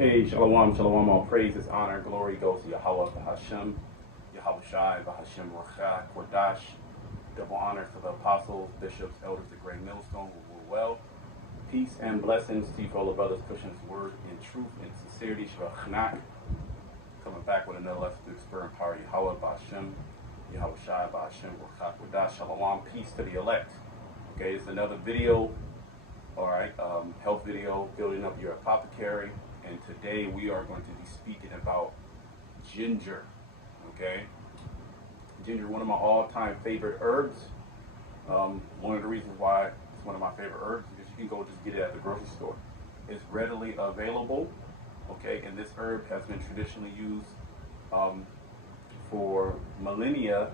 Hey, Shalom, Shalom, all praises, honor, glory goes to Yahweh, Bahashem, Yahweh Shai, Bahashem, Rachah, Kodash. Double honor for the apostles, bishops, elders, the great millstone who rule well. Peace and blessings to you, fellow brothers, pushing this word in truth and sincerity. Shvachnak. Coming back with another lesson to experience power Yahweh, Bahashem, Yahweh Shai, Bahashem, Rachah, Kodash. Shalom, peace to the elect. Okay, it's another video, all right, health video, building up your apothecary. And today we are going to be speaking about ginger, okay? Ginger, one of my all-time favorite herbs. One of the reasons why it's one of my favorite herbs is you can go just get it at the grocery store. It's readily available, okay? And this herb has been traditionally used for millennia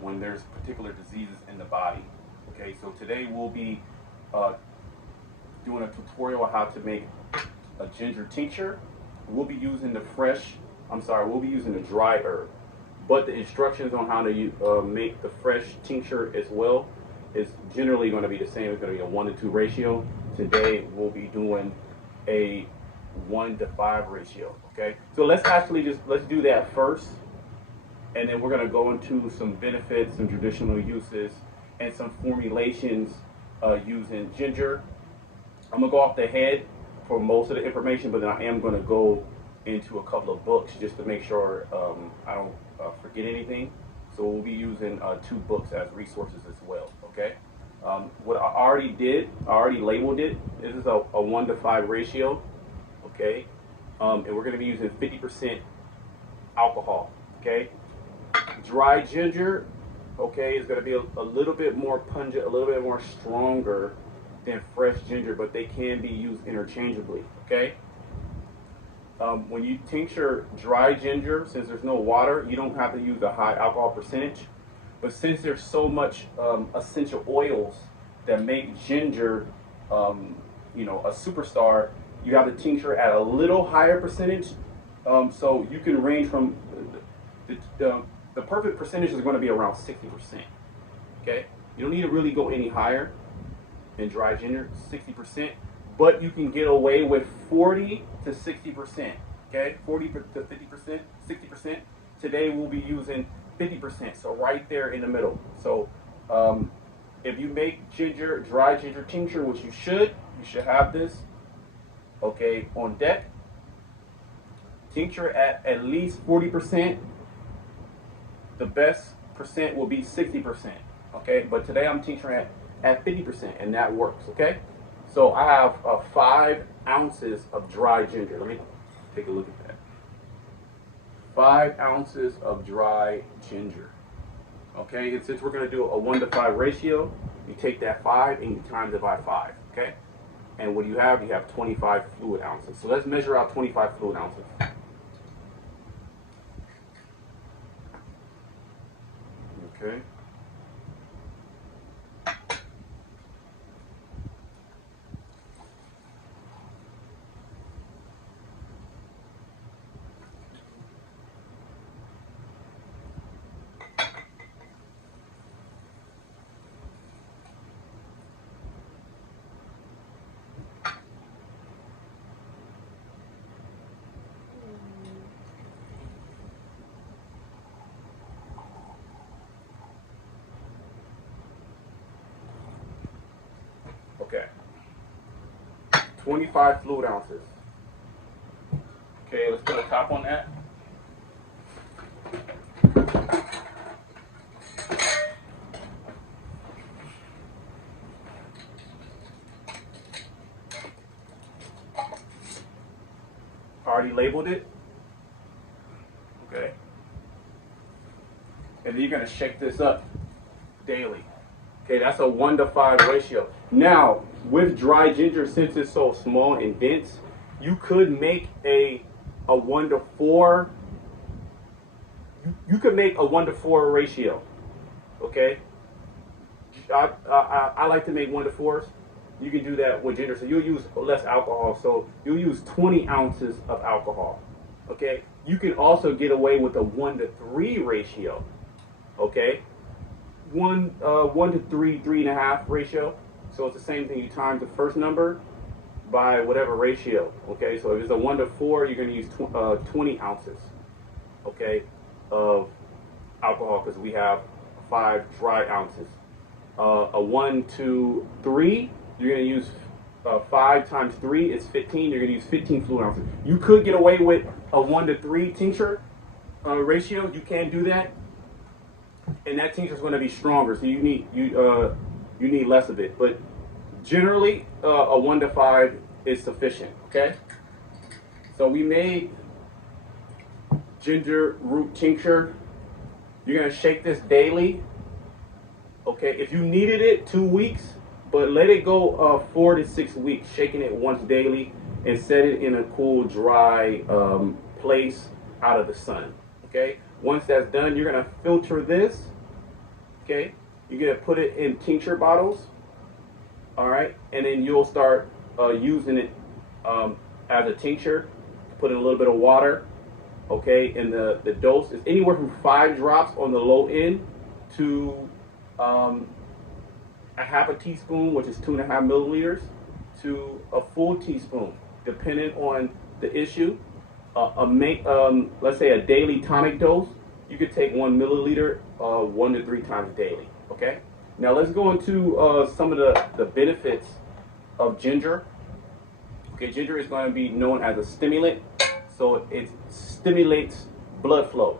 when there's particular diseases in the body, okay? So today we'll be doing a tutorial on how to make a ginger tincture. We'll be using the dry herb, but the instructions on how to make the fresh tincture as well is generally going to be the same. It's going to be a 1-to-2 ratio. Today we'll be doing a 1-to-5 ratio. Okay, so let's do that first, and then we're going to go into some benefits, some traditional uses, and some formulations using ginger. I'm gonna go off the head for most of the information, but then I am gonna go into a couple of books just to make sure I don't forget anything. So we'll be using 2 books as resources as well, okay? What I already labeled it. This is a 1-to-5 ratio, okay? And we're gonna be using 50% alcohol, okay? Dry ginger, okay, is gonna be a little bit more pungent, a little bit more stronger than fresh ginger, but they can be used interchangeably, okay? When you tincture dry ginger, since there's no water, you don't have to use a high alcohol percentage. But since there's so much essential oils that make ginger, a superstar, you have to tincture at a little higher percentage. So you can range from the perfect percentage is going to be around 60%. Okay, you don't need to really go any higher. In dry ginger, 60%, but you can get away with 40 to 60%. Okay, 40 to 50%, 60%. Today we'll be using 50%, so right there in the middle. So if you make dry ginger tincture, which you should have this, okay, on deck. Tincture at least 40%. The best percent will be 60%. Okay, but today I'm tincturing at 50%, and that works, okay? So I have 5 ounces of dry ginger. Let me take a look at that. 5 ounces of dry ginger, okay? And since we're gonna do a 1-to-5 ratio, you take that 5 and you times it by 5, okay? And what do you have? You have 25 fluid ounces. So let's measure out 25 fluid ounces. Okay. Okay, 25 fluid ounces. Okay, let's put a top on that. Already labeled it. Okay. And then you're going to shake this up daily. Okay, that's a 1-to-5 ratio. Now, with dry ginger, since it's so small and dense, you could make a 1-to-4. You could make a 1-to-4 ratio. Okay. I like to make 1-to-4s. You can do that with ginger. So you'll use less alcohol. So you'll use 20 ounces of alcohol. Okay. You can also get away with a 1-to-3 ratio. Okay. 1 to 3, 3.5 ratio. So it's the same thing. You times the first number by whatever ratio. Okay, so if it's a 1 to 4, you're going to use 20 ounces. Okay, of alcohol because we have 5 dry ounces. A 1 to 3, you're going to use 5 times 3 is 15. You're going to use 15 fluid ounces. You could get away with a 1 to 3 tincture ratio. You can do that, and that tincture is going to be stronger. So you need less of it. But generally, a 1 to 5 is sufficient. Okay. So we made ginger root tincture. You're going to shake this daily. Okay, if you needed it 2 weeks, but let it go 4 to 6 weeks, shaking it once daily, and set it in a cool, dry place out of the sun. Okay, once that's done, you're going to filter this. Okay, you're going to put it in tincture bottles. All right, and then you'll start using it as a tincture. Put in a little bit of water. Okay, and the dose is anywhere from 5 drops on the low end to a half a teaspoon, which is 2.5 milliliters, to a full teaspoon, depending on the issue. Let's say a daily tonic dose, you could take 1 milliliter 1 to 3 times daily. Okay. Now let's go into some of the benefits of ginger. Okay, ginger is going to be known as a stimulant, so it stimulates blood flow.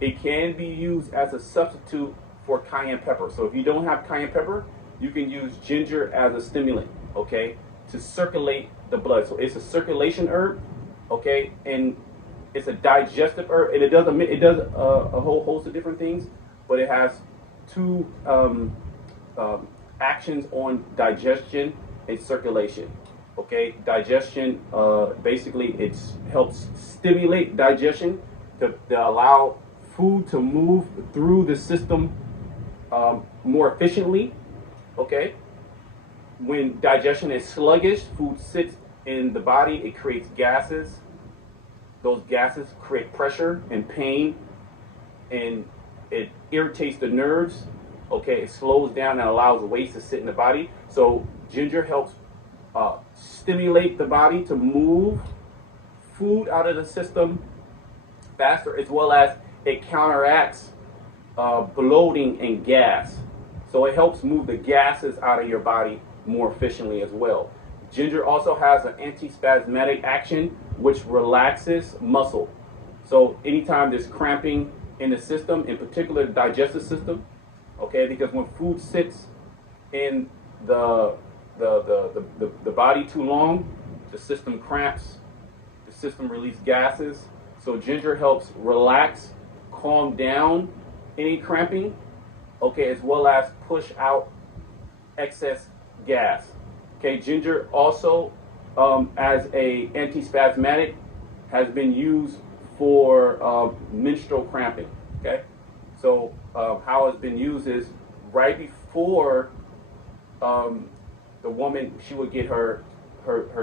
It can be used as a substitute for cayenne pepper. So if you don't have cayenne pepper, you can use ginger as a stimulant, okay, to circulate the blood. So it's a circulation herb, okay, and it's a digestive herb, and it does a whole host of different things, but it has 2 actions on digestion and circulation. Okay, digestion, basically it helps stimulate digestion to allow food to move through the system more efficiently. Okay, when digestion is sluggish, food sits in the body, it creates gases. Those gases create pressure and pain, and it irritates the nerves. Okay, it slows down and allows the waste to sit in the body. So ginger helps stimulate the body to move food out of the system faster, as well as it counteracts bloating and gas. So it helps move the gases out of your body more efficiently as well. Ginger also has an antispasmodic action, which relaxes muscle. So anytime there's cramping in the system, in particular the digestive system, okay, because when food sits in the body too long, the system cramps, the system releases gases. So ginger helps relax, calm down any cramping, okay, as well as push out excess gas. Okay, ginger also as a antispasmodic has been used for menstrual cramping. Okay, so how it's been used is right before the woman, she would get her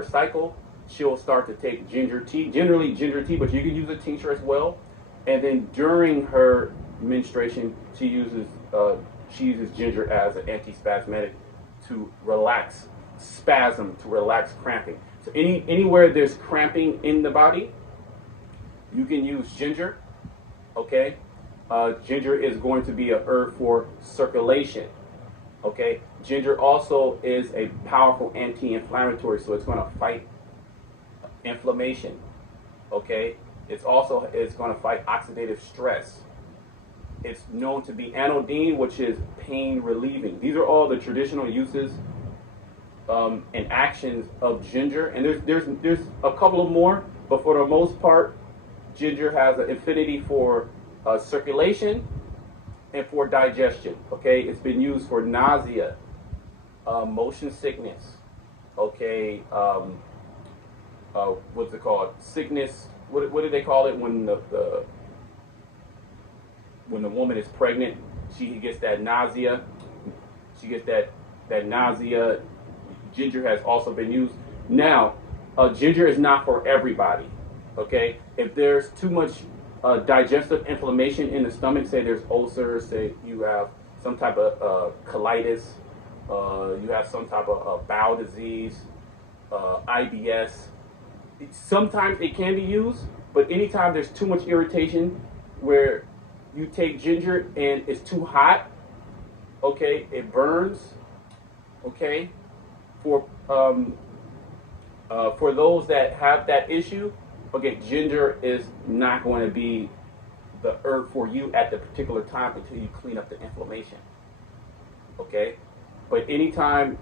cycle, she'll start to take ginger tea, generally ginger tea, but you can use a tincture as well. And then during her menstruation, she uses ginger as an antispasmodic to relax spasm, to relax cramping. So anywhere there's cramping in the body, you can use ginger. Okay, ginger is going to be a herb for circulation. Okay, ginger also is a powerful anti-inflammatory, so it's going to fight inflammation. Okay, it's going to fight oxidative stress. It's known to be anodyne, which is pain relieving. These are all the traditional uses and actions of ginger, and there's a couple of more, but for the most part, ginger has an affinity for circulation and for digestion. Okay, it's been used for nausea, motion sickness. Okay, what's it called? Sickness. What do they call it when when the woman is pregnant? She gets that nausea. She gets that nausea. Ginger has also been used. Now, ginger is not for everybody. Okay, if there's too much digestive inflammation in the stomach, say there's ulcers, say you have some type of colitis, you have some type of bowel disease, IBS. Sometimes it can be used, but anytime there's too much irritation where you take ginger and it's too hot, okay, it burns, okay, for those that have that issue, okay, ginger is not going to be the herb for you at the particular time until you clean up the inflammation, okay? But anytime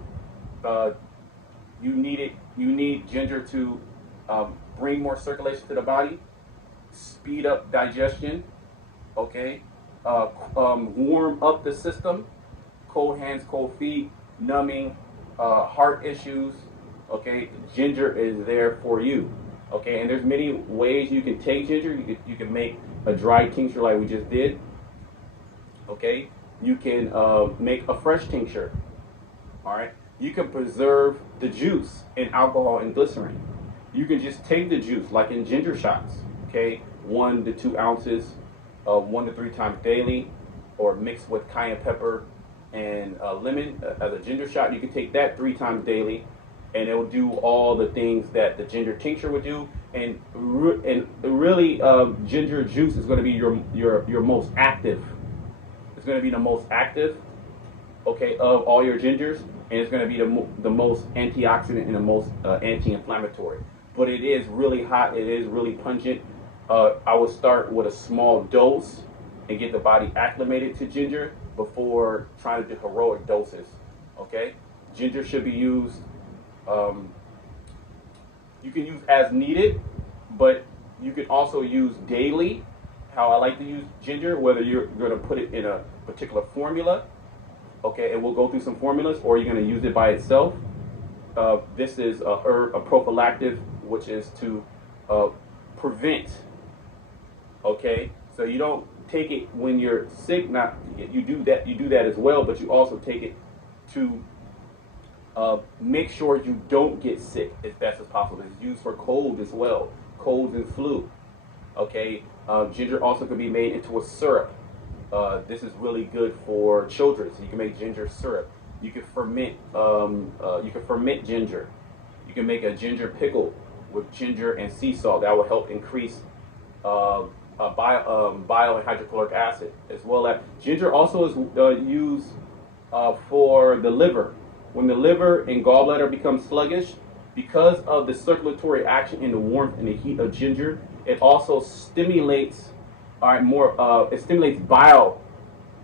you need ginger to bring more circulation to the body, speed up digestion, okay, warm up the system, cold hands, cold feet, numbing, heart issues, okay, ginger is there for you, okay, and there's many ways you can take ginger. You can make a dry tincture like we just did, okay, you can make a fresh tincture, all right, you can preserve the juice in alcohol and glycerin. You can just take the juice like in ginger shots, okay, 1 to 2 ounces, 1 to 3 times daily, or mix with cayenne pepper and lemon as a ginger shot. You can take that 3 times daily, and it will do all the things that the ginger tincture would do. And really, ginger juice is going to be your most active. It's going to be the most active, okay, of all your gingers, and it's going to be the most antioxidant and the most anti-inflammatory. But it is really hot. It is really pungent. I would start with a small dose and get the body acclimated to ginger before trying to do heroic doses. Okay, ginger should be used. You can use as needed, but you can also use daily. How I like to use ginger, whether you're going to put it in a particular formula, okay, and we'll go through some formulas, or you're going to use it by itself. This is a prophylactic, which is to prevent. Okay, so you don't take it when you're sick. Not you do that as well, but you also take it to make sure you don't get sick as best as possible. It's used for cold as well, colds and flu. Okay, ginger also can be made into a syrup. This is really good for children. So you can make ginger syrup. You can ferment. You can ferment ginger. You can make a ginger pickle with ginger and sea salt. That will help increase bio and hydrochloric acid, as well as ginger also is used for the liver. When the liver and gallbladder become sluggish, because of the circulatory action and the warmth and the heat of ginger, it also stimulates, it stimulates bile,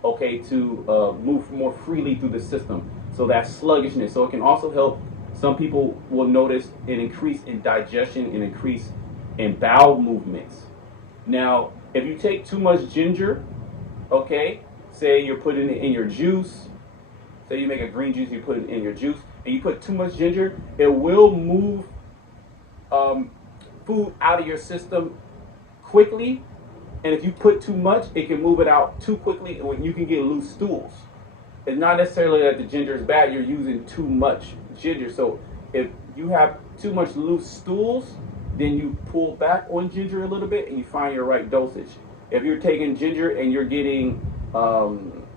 okay, to move more freely through the system. So that sluggishness. So it can also help. Some people will notice an increase in digestion and increase in bowel movements. Now, if you take too much ginger, okay, say you're putting it in your juice. Say you make a green juice, you put it in your juice, and you put too much ginger, it will move food out of your system quickly. And if you put too much, it can move it out too quickly, and you can get loose stools. It's not necessarily that the ginger is bad, you're using too much ginger. So if you have too much loose stools, then you pull back on ginger a little bit and you find your right dosage. If you're taking ginger and you're getting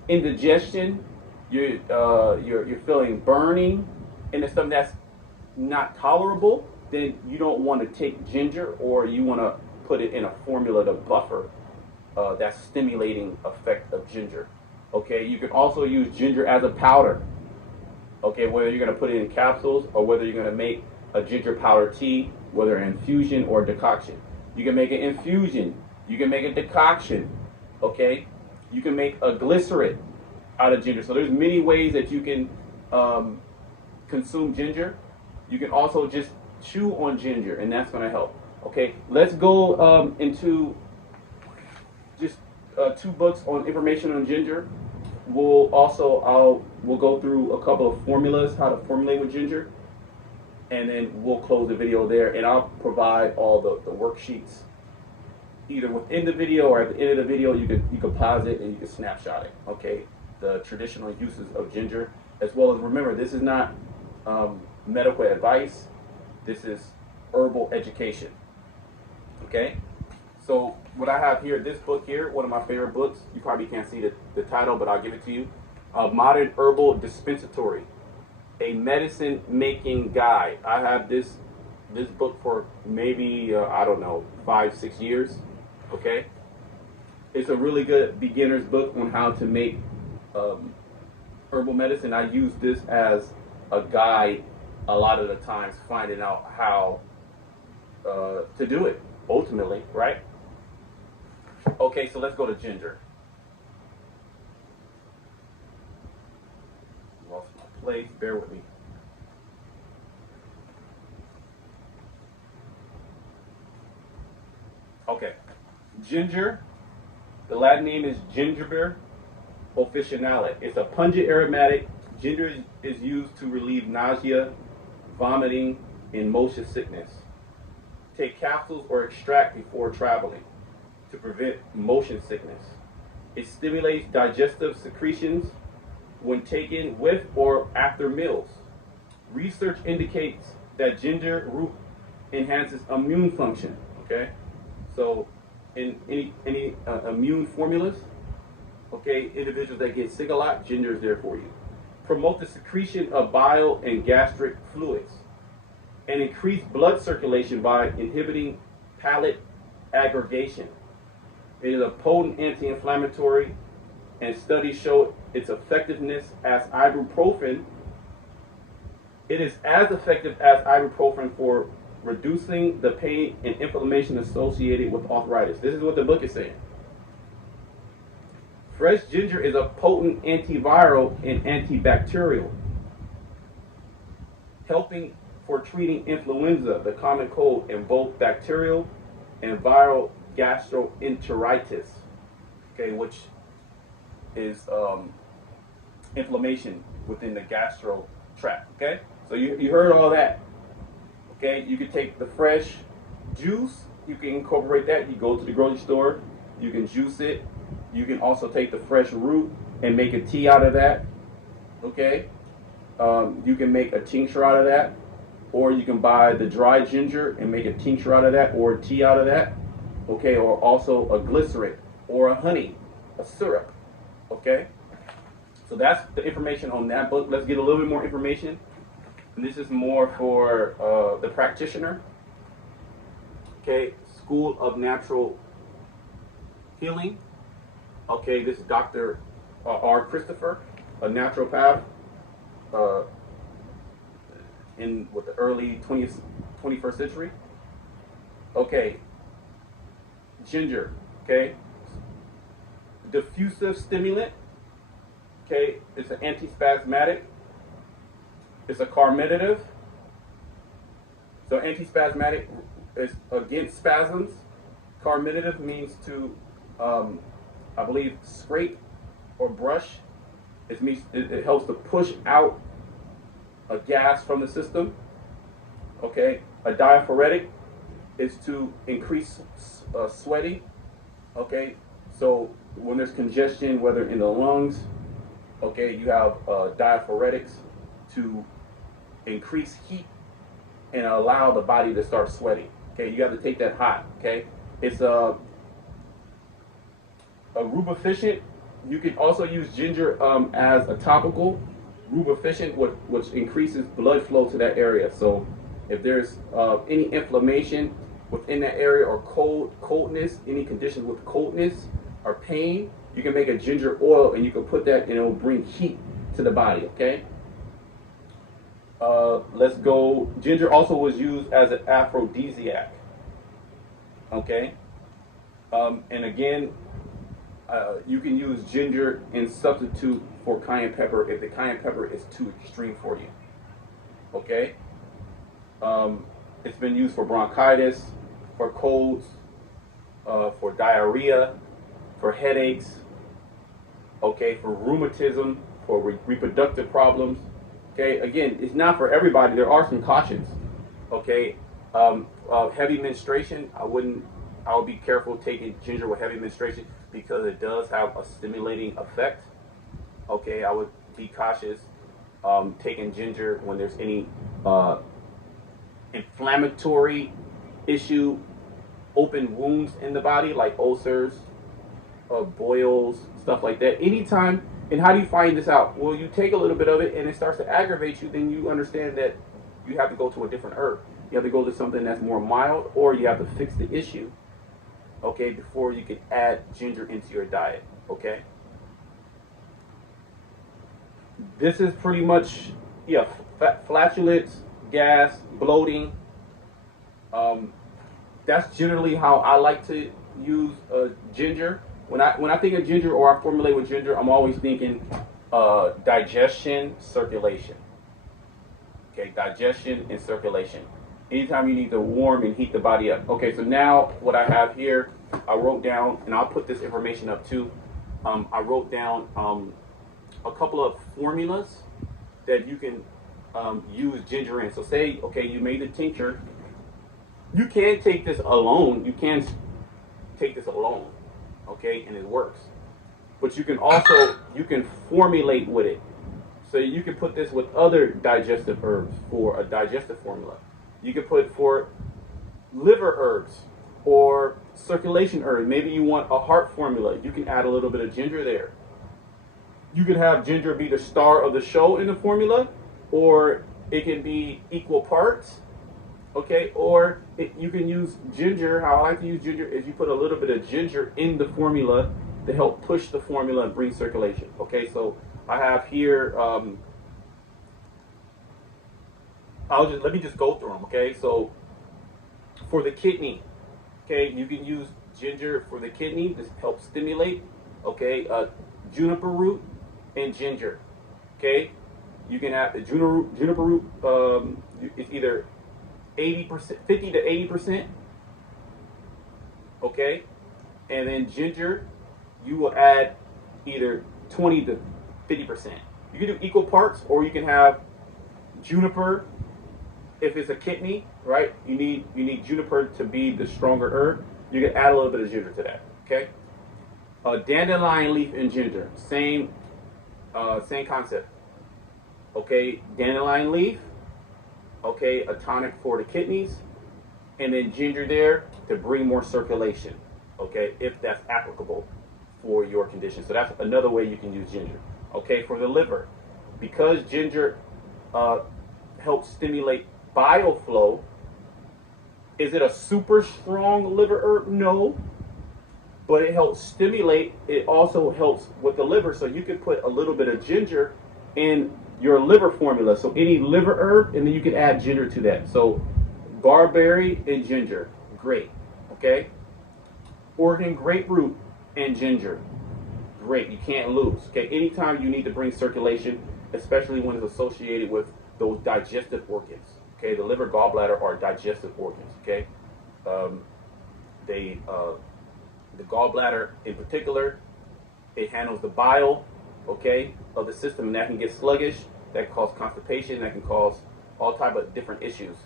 indigestion, you're feeling burning, and it's something that's not tolerable, then you don't want to take ginger, or you want to put it in a formula to buffer that stimulating effect of ginger. Okay, you can also use ginger as a powder. Okay, whether you're going to put it in capsules or whether you're going to make a ginger powder tea, whether an infusion or decoction. You can make an infusion. You can make a decoction. Okay, you can make a glycerin out of ginger. So there's many ways that you can consume ginger. You can also just chew on ginger, and that's going to help. Okay, let's go into just 2 books on information on ginger. We'll go through a couple of formulas, how to formulate with ginger, and then we'll close the video there, and I'll provide all the worksheets either within the video or at the end of the video. You can pause it and you can snapshot it. Okay, the traditional uses of ginger, as well as, remember, this is not medical advice. This is herbal education. Okay, so what I have here, this book here, one of my favorite books. You probably can't see the title, but I'll give it to you. Modern Herbal Dispensatory. a medicine making guide. I have this book for maybe I don't know 5-6 years. Okay, it's a really good beginner's book on how to make herbal medicine. I use this as a guide a lot of the times, finding out how to do it ultimately, right? Okay, so let's go to ginger. Lost my place, bear with me. Okay, ginger, the Latin name is Gingiber officinale. It's a pungent aromatic. Ginger is used to relieve nausea, vomiting, and motion sickness. Take capsules or extract before traveling to prevent motion sickness. It stimulates digestive secretions when taken with or after meals. Research indicates that ginger root enhances immune function. Okay, so in any immune formulas, okay, individuals that get sick a lot, ginger is there for you. Promote the secretion of bile and gastric fluids, and increase blood circulation by inhibiting palate aggregation. It is a potent anti-inflammatory, and studies show its effectiveness as ibuprofen. It is as effective as ibuprofen for reducing the pain and inflammation associated with arthritis. This is what the book is saying. Fresh ginger is a potent antiviral and antibacterial, helping for treating influenza, the common cold, and both bacterial and viral gastroenteritis, okay, which is inflammation within the gastro tract. Okay, so you heard all that. Okay, you can take the fresh juice, you can incorporate that. You go to the grocery store, you can juice it. You can also take the fresh root and make a tea out of that. Okay, you can make a tincture out of that, or you can buy the dry ginger and make a tincture out of that, or a tea out of that. Okay, or also a glycerin or a honey, a syrup. Okay, so that's the information on that book. Let's get a little bit more information. And this is more for the practitioner. Okay, School of Natural Healing. Okay, this is Dr. R. Christopher, a naturopath in the early 21st century. Okay, ginger, okay, diffusive stimulant, okay, it's an antispasmodic, it's a carminative. So antispasmodic is against spasms. Carminative means to I believe scrape or brush. It helps to push out a gas from the system. Okay, a diaphoretic is to increase sweating. Okay, so when there's congestion, whether in the lungs, okay, you have diaphoretics to increase heat and allow the body to start sweating. Okay, you got to take that hot. Okay, it's a rubeficient. You can also use ginger as a topical rubeficient, which increases blood flow to that area. So if there's any inflammation within that area, or coldness, any conditions with coldness or pain, you can make a ginger oil and you can put that and it will bring heat to the body. Okay, let's go. Ginger also was used as an aphrodisiac. Okay, and again, you can use ginger in substitute for cayenne pepper if the cayenne pepper is too extreme for you. Okay, it's been used for bronchitis, for colds, for diarrhea, for headaches. Okay, for rheumatism, for reproductive problems. Okay, again, it's not for everybody. There are some cautions. Okay, heavy menstruation, I would be careful taking ginger with heavy menstruation because it does have a stimulating effect. Okay, I would be cautious taking ginger when there's any inflammatory issue, open wounds in the body like ulcers, boils, stuff like that. Anytime And how do you find this out? Well, you take a little bit of it and it starts to aggravate you, then you understand that you have to go to a different herb. You have to go to something that's more mild, or you have to fix the issue, okay, before you can add ginger into your diet, okay? This is pretty much, yeah, flatulence, gas, bloating. That's generally how I like to use ginger. When I think of ginger or I formulate with ginger, I'm always thinking digestion, circulation. Okay, digestion and circulation. Anytime you need to warm and heat the body up. Okay, so now what I have here, I wrote down, and I'll put this information up too. I wrote down a couple of formulas that you can use ginger in. So say, okay, you made the tincture. You can take this alone. You can take this alone, okay, and it works. But you can also, you can formulate with it. So you can put this with other digestive herbs for a digestive formula. You can put for liver herbs or circulation herbs. Maybe you want a heart formula. You can add a little bit of ginger there. You can have ginger be the star of the show in the formula, or it can be equal parts. Okay, or you can use ginger. How I like to use ginger is you put a little bit of ginger in the formula to help push the formula and bring circulation. Okay, so I have here, let me just go through them. Okay, so for the kidney, okay, you can use ginger for the kidney. This helps stimulate. Okay, juniper root and ginger. Okay, you can have the juniper root. It's either 80%, 50 to 80%. Okay, and then ginger, you will add either 20 to 50%. You can do equal parts, or you can have juniper. If it's a kidney, right? You need juniper to be the stronger herb. You can add a little bit of ginger to that. Okay. Dandelion leaf and ginger, same concept. Okay, dandelion leaf. Okay, a tonic for the kidneys, and then ginger there to bring more circulation. Okay, if that's applicable for your condition. So that's another way you can use ginger. Okay, for the liver, because ginger helps stimulate bile flow. Is it a super strong liver herb? No, but it helps stimulate. It also helps with the liver, so you can put a little bit of ginger in your liver formula. So any liver herb, and then you can add ginger to that. So barberry and ginger, great. Okay, Oregon grapefruit and ginger, great. You can't lose. Okay, anytime you need to bring circulation, especially when it's associated with those digestive organs. Okay, the liver, gallbladder are digestive organs. Okay, the gallbladder in particular, it handles the bile, okay, of the system, and that can get sluggish. That can cause constipation. That can cause all type of different issues.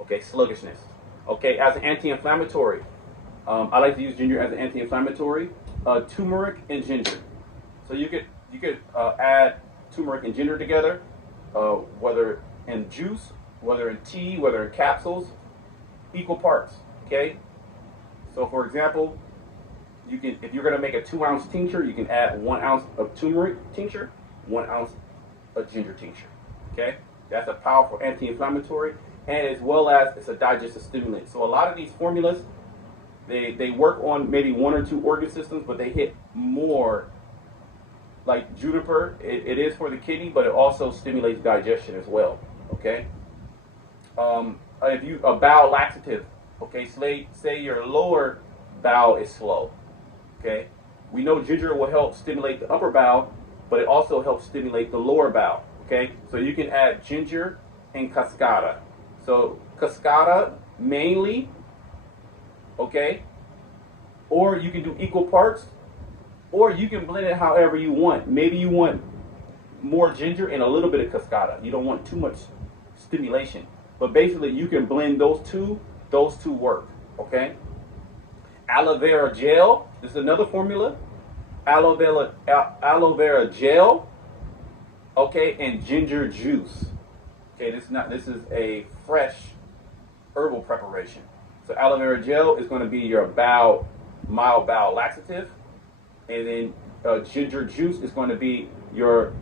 Okay, sluggishness. Okay, as an anti-inflammatory, I like to use ginger as an anti-inflammatory. Turmeric and ginger. So you could add turmeric and ginger together, whether in juice, whether in tea, whether in capsules, equal parts. Okay. So for example, you can, if you're going to make a 2-ounce tincture, you can add 1 ounce of turmeric tincture, 1 ounce of ginger tincture. Okay, that's a powerful anti-inflammatory, and as well as it's a digestive stimulant. So a lot of these formulas, they work on maybe 1 or 2 organ systems, but they hit more. Like juniper, it is for the kidney, but it also stimulates digestion as well. Okay. If you a bowel laxative, okay, say your lower bowel is slow. Okay, we know ginger will help stimulate the upper bowel, but it also helps stimulate the lower bowel. Okay, so you can add ginger and cascada. So cascada mainly, okay, or you can do equal parts, or you can blend it however you want. Maybe you want more ginger and a little bit of cascada. You don't want too much stimulation, but basically you can blend those two. Those two work. Okay. Aloe vera gel. This is another formula. Aloe vera gel. Okay, and ginger juice. Okay, this is a fresh herbal preparation. So aloe vera gel is going to be your mild bowel laxative, and then ginger juice is going to be your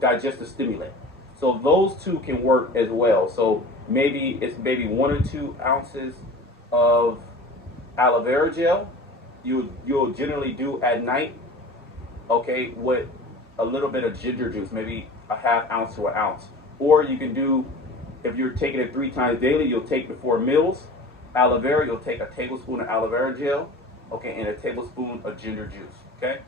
digestive stimulant. So those two can work as well. So maybe it's maybe 1 or 2 ounces of aloe vera gel. You'll generally do at night, okay, with a little bit of ginger juice, maybe a ½ ounce to an ounce. Or you can do, if you're taking it 3 times daily, you'll take before meals. Aloe vera, you'll take a tablespoon of aloe vera gel, okay, and a tablespoon of ginger juice, okay?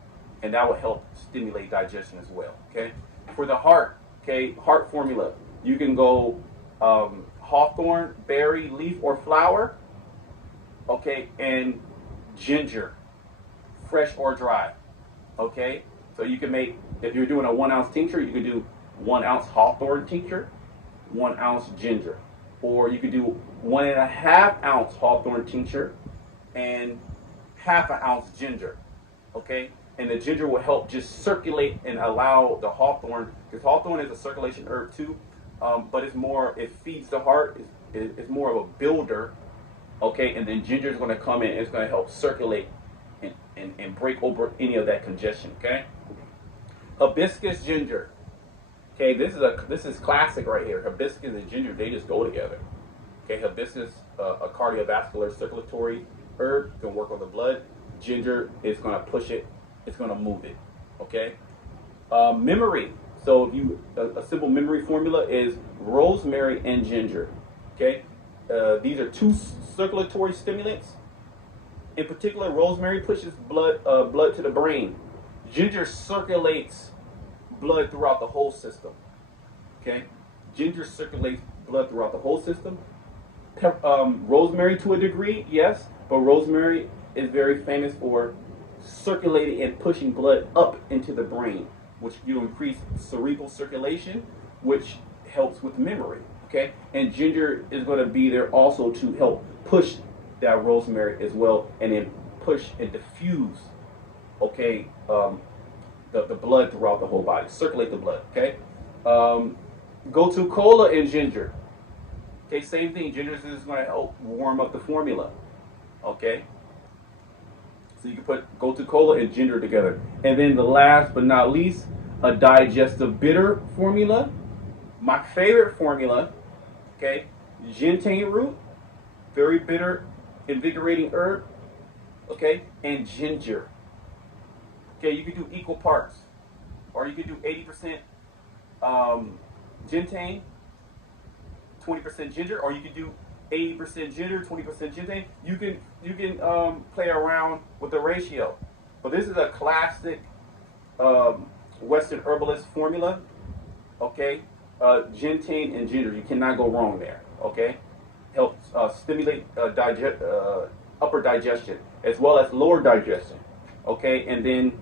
And that will help stimulate digestion as well, okay? For the heart, okay, heart formula, you can go hawthorn, berry, leaf, or flower, okay, and ginger, fresh or dry, okay? So you can make, if you're doing a 1 ounce tincture, you can do 1 ounce hawthorn tincture, 1 ounce ginger. Or you could do 1½ ounce hawthorn tincture and ½ ounce ginger, okay? And the ginger will help just circulate and allow the hawthorn, because hawthorn is a circulation herb too, but it's more, it feeds the heart, it's more of a builder, okay? And then ginger is going to come in, it's going to help circulate and break over any of that congestion, okay? Hibiscus ginger. Okay, this is classic right here. Hibiscus and ginger, they just go together. Okay, hibiscus, a cardiovascular circulatory herb, can work on the blood. Ginger is going to push it, it's going to move it. Okay, memory. So if you a simple memory formula is rosemary and ginger. Okay, these are 2 circulatory stimulants. In particular, rosemary pushes blood to the brain. Ginger circulates blood throughout the whole system. Okay, ginger circulates blood throughout the whole system. Rosemary to a degree, yes, but rosemary is very famous for circulating and pushing blood up into the brain, which you increase cerebral circulation, which helps with memory. Okay, and ginger is going to be there also to help push that rosemary as well, and then push and diffuse, okay, the blood throughout the whole body, circulate the blood, okay? Go to cola and ginger. Okay, same thing, ginger is going to help warm up the formula, okay? So you can put go to cola and ginger together. And then the last but not least, a digestive bitter formula. My favorite formula, okay, gentian root, very bitter, invigorating herb, okay, and ginger. Okay, you could do equal parts, or you could do 80% gentian, 20% ginger, or you could do 80% ginger, 20% gentian. You can play around with the ratio, but this is a classic Western herbalist formula. Okay, gentian and ginger, you cannot go wrong there. Okay, helps stimulate upper digestion as well as lower digestion. Okay, and then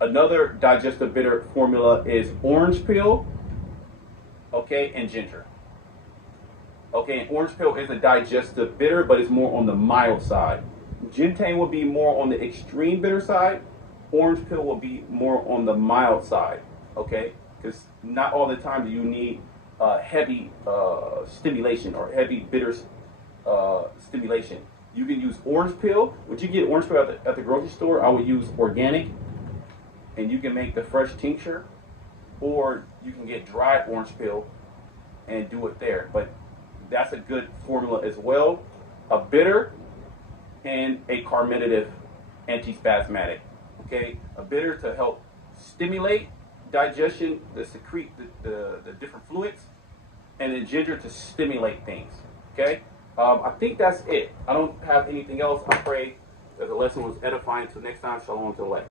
another digestive bitter formula is orange peel, okay, and ginger. Okay, and orange peel is a digestive bitter, but it's more on the mild side. Gentian will be more on the extreme bitter side. Orange peel will be more on the mild side, okay? Because not all the time do you need heavy stimulation or heavy bitter stimulation. You can use orange peel. Would you get orange peel at the grocery store? I would use organic, and you can make the fresh tincture, or you can get dry orange peel and do it there. But that's a good formula as well. A bitter and a carminative antispasmodic. Okay, a bitter to help stimulate digestion, to secrete the different fluids, and then ginger to stimulate things. Okay, I think that's it. I don't have anything else. I pray that the lesson was edifying. Until next time, shalom to the light.